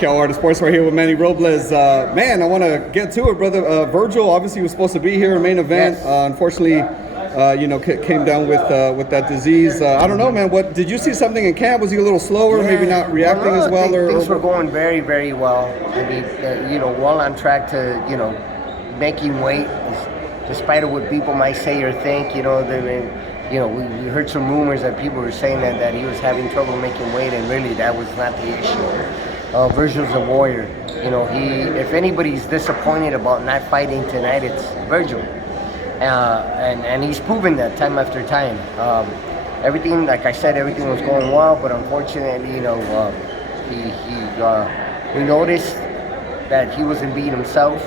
KLR Sports right here with Manny Robles. Man, I want to get to it, brother. Vergil obviously was supposed to be here, main event. Yes. Unfortunately, came down with that disease. I don't know, man. What did you see something in camp? Was he a little slower, maybe not reacting as well? Things were going very, very well. I mean, well on track to making weight, despite of what people might say or think. We heard some rumors that people were saying that he was having trouble making weight, and really that was not the issue. Vergil's a warrior. If anybody's disappointed about not fighting tonight, it's Vergil. And he's proven that time after time. Everything, like I said, everything was going well, but unfortunately, we noticed that he wasn't being himself.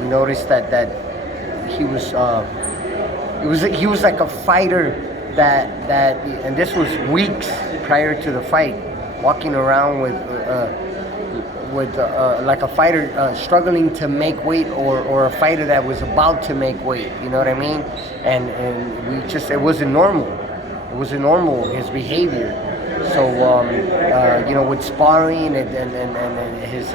We noticed that he was like a fighter that and this was weeks prior to the fight, walking around with like a fighter struggling to make weight, or a fighter that was about to make weight. You know what I mean? And it wasn't normal. It wasn't normal, his behavior. So with sparring and his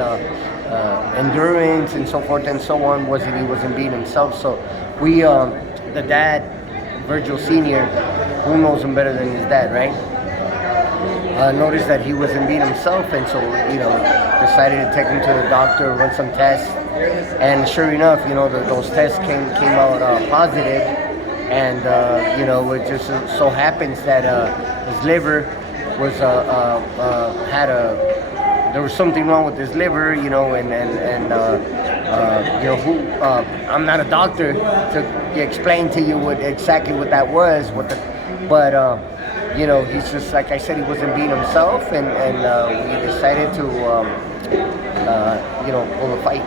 endurance and so forth and so on, he wasn't being himself. So we, the dad, Vergil Sr., who knows him better than his dad, right? Noticed that he wasn't being himself, and so decided to take him to the doctor, run some tests, and sure enough, those tests came out positive, and it just so happens that his liver was there was something wrong with his liver, I'm not a doctor to explain to you exactly what that was, but he's just, like I said, he wasn't being himself, and we decided to pull the fight.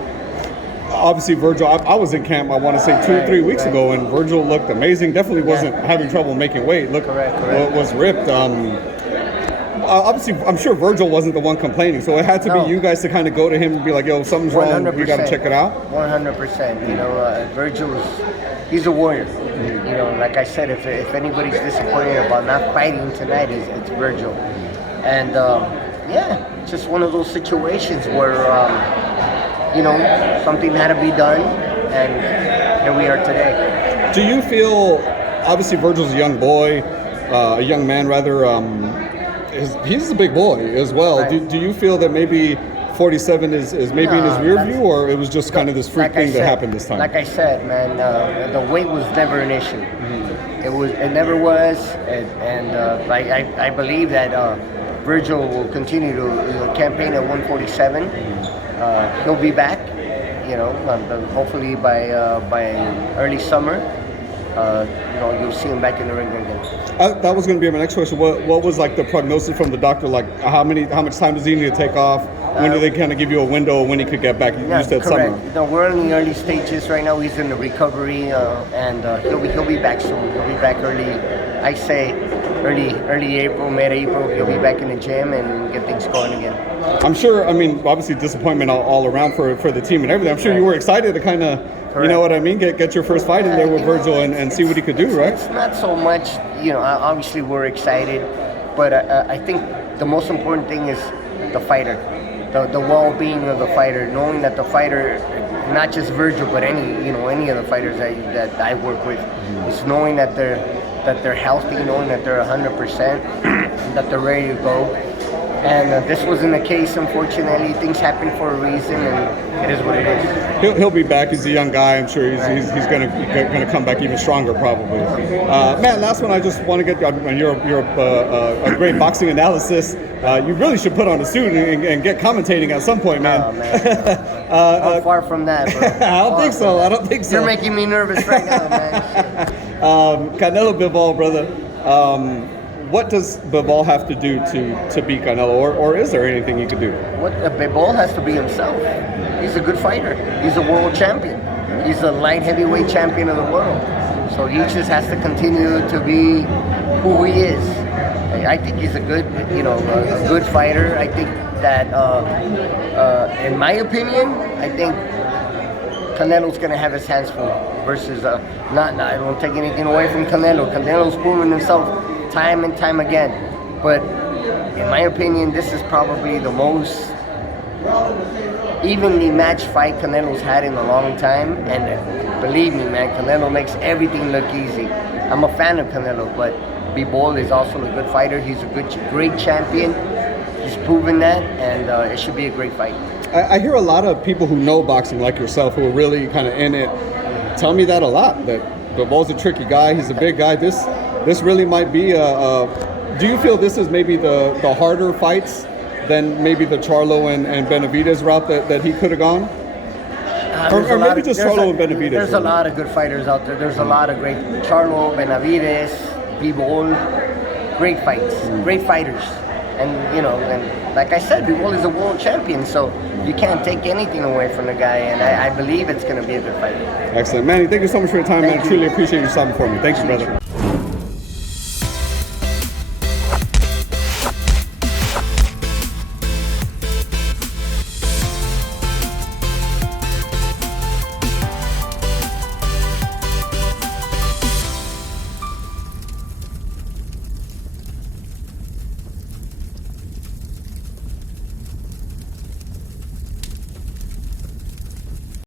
Obviously, Vergil, I was in camp, I want to say 2-3 weeks ago, and Vergil looked amazing. Definitely wasn't having trouble making weight. Correct. Was ripped. Obviously, I'm sure Vergil wasn't the one complaining, so it had to be you guys to kind of go to him and be like, yo, something's wrong, we got to check it out. 100%. Vergil he's a warrior. Like I said, if anybody's disappointed about not fighting tonight, it's Vergil. And it's just one of those situations where something had to be done, and here we are today. Do you feel, obviously Vergil's a young boy, a young man rather, he's a big boy as well. Right. Do you feel that maybe 47 is maybe in his rear view, or it was just kind of this freak thing that happened this time? Like I said, man, the weight was never an issue. Mm-hmm. It never was, and I believe that Vergil will continue to campaign at 147. He'll be back, hopefully by early summer. You'll see him back in the ring again. That was going to be my next question. What was like the prognosis from the doctor? Like how much time does he need to take off? When do they kind of give you a window when he could get back? You said correct. summer. No, we're in the early stages right now. He's in the recovery, and he'll be back soon. He'll be back early. I say early April, mid-April. He'll be back in the gym and get things going again. I'm sure. I mean, obviously disappointment all around for the team and everything. I'm sure you were excited to kind of. Correct. You know what I mean? Get your first fight in there with Vergil and see what he could do, right? It's not so much, obviously we're excited, but I think the most important thing is the fighter, the well-being of the fighter, knowing that the fighter, not just Vergil, but any of the fighters that I work with, is knowing that they're healthy, knowing that they're 100%, that they're ready to go. And this wasn't the case, unfortunately. Things happen for a reason, and it is what it is. He'll be back. He's a young guy. I'm sure he's gonna come back even stronger, probably. Man, last one. I just want to get. You're a great boxing analysis. You really should put on a suit and get commentating at some point, man. Oh, man. I'm far from that, bro. I don't think so. You're making me nervous right now, man. Canelo Bivol, brother. What does Bivol have to do to beat Canelo, or is there anything he could do? Bivol has to be himself. He's a good fighter. He's a world champion. He's a light heavyweight champion of the world. So he just has to continue to be who he is. I think he's a good fighter. I think that, in my opinion, I think Canelo's gonna have his hands full. Versus, I don't take anything away from Canelo. Canelo's proven himself time and time again, but in my opinion, this is probably the most evenly matched fight Canelo's had in a long time. And believe me, man, Canelo makes everything look easy. I'm a fan of Canelo, but Bivol is also a good fighter. He's a great champion. He's proven that, and it should be a great fight. I hear a lot of people who know boxing, like yourself, who are really kind of in it, tell me that a lot. That Bivol's a tricky guy. He's a big guy. This really might be do you feel this is maybe the harder fights than maybe the Charlo and Benavidez route that he could have gone? Or maybe just Charlo and Benavidez. There's a lot of good fighters out there. There's a lot of great Charlo, Benavidez, Bivol, great fights, great fighters. And and like I said, Bivol is a world champion, so you can't take anything away from the guy. And I believe it's going to be a good fight. Excellent, Manny. Thank you so much for your time, man. I truly appreciate you stopping for me. Thanks, brother.